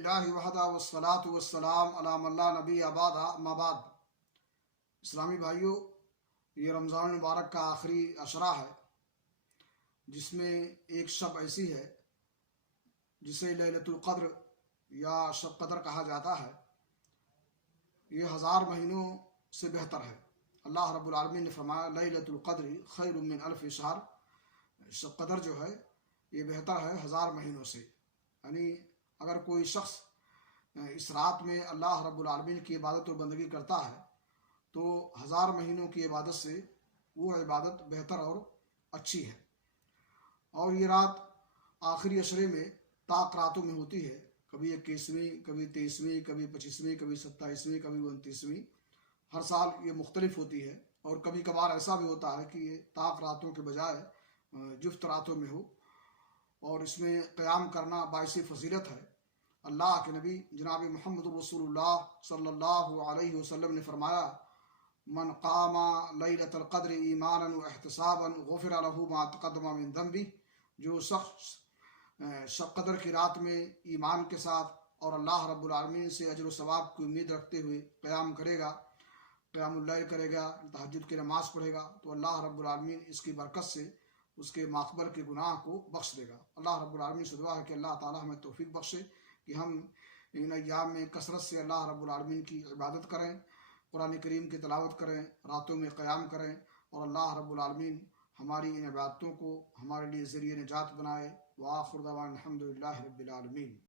للہ وحدہ والصلاة والسلام علی من لا نبی بعد اما بعد۔ اسلامی بھائیوں، یہ رمضان المبارک کا آخری عشرہ ہے، جس میں ایک شب ایسی ہے جسے لیلۃ القدر یا شب قدر کہا جاتا ہے۔ یہ 1000 مہینوں سے بہتر ہے۔ اللہ رب العالمین نے فرمایا لیلۃ القدر خیر من الف شہر۔ شب قدر جو ہے یہ بہتر ہے 1000 مہینوں سے۔ یعنی اگر کوئی شخص اس رات میں اللہ رب العالمین کی عبادت و بندگی کرتا ہے تو 1000 مہینوں کی عبادت سے وہ عبادت بہتر اور اچھی ہے۔ اور یہ رات آخری عشرے میں طاق راتوں میں ہوتی ہے، کبھی 21ویں، کبھی 23ویں، کبھی 25ویں، کبھی 27ویں، کبھی 29ویں۔ ہر سال یہ مختلف ہوتی ہے، اور کبھی کبھار ایسا بھی ہوتا ہے کہ یہ طاق راتوں کے بجائے جفت راتوں میں ہو، اور اس میں قیام کرنا باعث فضیلت ہے۔ اللہ کے نبی جناب محمد رسول اللہ صلی اللہ علیہ وسلم نے فرمایا من قام لیلۃ القدر ایمانا واحتسابا غفر له ما تقدم من ذنبه۔ جو شخص شب قدر کی رات میں ایمان کے ساتھ اور اللہ رب العالمین سے اجر و ثواب کی امید رکھتے ہوئے قیام کرے گا، قیام اللیل کرے گا، تہجد کی نماز پڑھے گا، تو اللہ رب العالمین اس کی برکت سے اس کے ماقبل کے گناہ کو بخش دے گا۔ اللہ رب العالمین سے دعا ہے کہ اللہ تعالی ہمیں توفیق بخشے کہ ہم ان ایام میں کثرت سے اللہ رب العالمین کی عبادت کریں، قرآن کریم کی تلاوت کریں، راتوں میں قیام کریں، اور اللہ رب العالمین ہماری ان عبادتوں کو ہمارے لیے ذریعہ نجات بنائے۔ وآخر دعوانا الحمدللہ رب العالمین۔